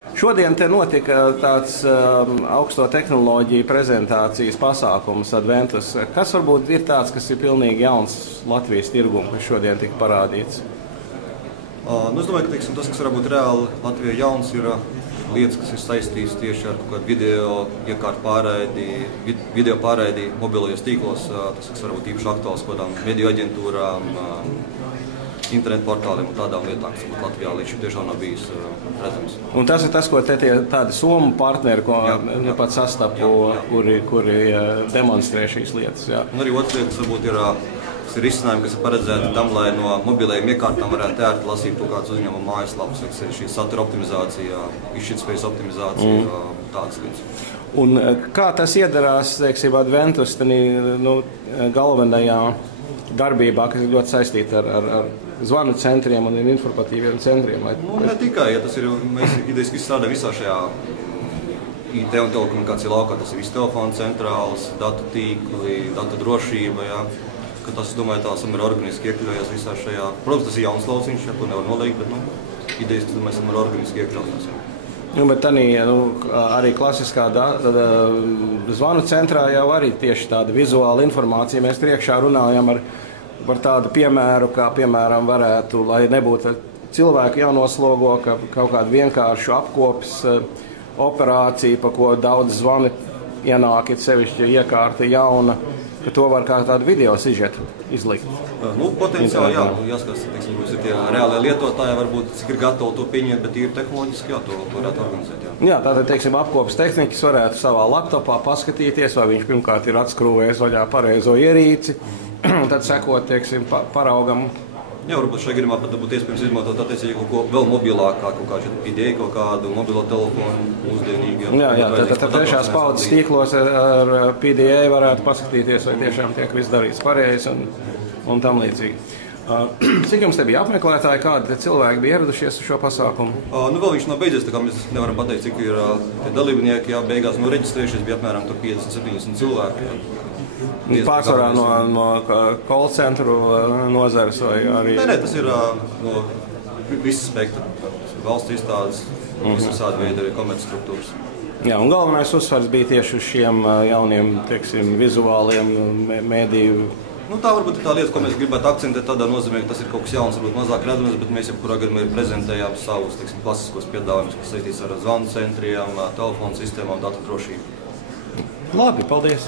Šodien te notika tāds augsto tehnoloģiju prezentācijas pasākums Adventus. Kas varbūt ir tāds, kas ir pilnīgi jauns Latvijas tirgum, kas šodien tika parādīts? Es domāju, ka tas, kas varbūt reāli Latvijā jauns, ir lietas, kas ir saistītas tieši ar kaut kādu video iekārtu pārraidi, video pārraidi mobilajos tīklos. Tas, kas varbūt īpaši aktuāls kaut kādām mediju aģentūrām, internetu portāliem un tādām lietām, kas Latvijā līdz šim tiešām nav bijis redzams. Un tas ir tas, ko te tādi somu partneri, ko pat sastapu, kuri demonstrē šīs lietas. Jā. Un arī otrs lietas varbūt ir izcinājumi, kas ir paredzēti tam, lai no mobilajiem iekārtām varētu ērti lasīt kaut kādas uzņēmuma mājaslapas, kas ir šī satura optimizācija, izšķirtspējas optimizācija, tādas lietas. Un kā tas iedarās, teiksim, Adventus galvenajā darbībā, kas ir ļoti saistīta ar zvanu centriem un informatīviem centriem? Ne tikai, ja tas ir, mēs idejiski strādājam visā šajā IT un telekomunikāciju laukā, tas ir viss telefona centrāls, datu tīkli, datu drošība, jā. Ka tas, es domāju, tā samērā organiski iekļaujas visā šajā. Protams, tas ir jauns lauciņš, ja to nevar noliegt, bet idejiski mēs samērā organiski iekļaujas. Bet arī klasiskā zvanu centrā jau arī tieši tāda vizuāla informācija. Mēs priekšā runājam par tādu piemēru, kā piemēram varētu, lai nebūtu cilvēku jānoslogo, ka kaut kādu vienkāršu apkopes operāciju, pa ko daudz zvani ienāk, ir sevišķi iekārta jauna, ka to var kā tādu video sižetu izlikt. Potenciāli, jā, jāskatās, būs ir tie reālie lietotāji, varbūt cik ir gatavi to pieņemt, bet ir tehnoloģiski, jā, to varētu organizēt, jā. Jā, tātad, teiksim, apkopes tehnikas varētu savā laptopā paskatīties, vai viņš pirmkārt ir atskrūvējis vaļā pareizo ierīci, tad sekot, teiksim, paraugam. Jā, varbūt šajā gadījumā pat būtu iespējams izmantot attiecīgi kaut ko vēl mobilākā, kaut kādu ideju, kaut kādu mobilo telefonu mūsdienīgi. Jā, tad trešās paudzes tīklos ar PDA varētu paskatīties, vai tiešām tiek viss darīts pareizi un tam līdzīgi. Cik jums te bija apmeklētāji, kādi cilvēki bija ieradušies uz šo pasākumu? Vēl viņš nav beidzies, tā kā mēs nevaram pateikt, cik ir tie dalībnieki, jā, beigās reģistrējušies bija apmēram 50-70 cilvēki. Jā. Pārsvarā no call centru nozares vai arī? Nē, tas ir no visas spektra. Valsts iestādes, visādi veidi arī komercstruktūras. Jā, un galvenais uzsvars bija tieši uz šiem jauniem, teiksim, vizuāliem mēdīju. Tā varbūt ir tā lieta, ko mēs gribētu akcentēt tādā nozīmē, ka tas ir kaut kas jauns, varbūt mazāk redzams, bet mēs jebkurā gadījumā prezentējām savus, teiksim, klasiskos piedāvājumus, kas saistīts ar zvanu centriem, telefonu sistēmām, datu drošību. Labi, paldies!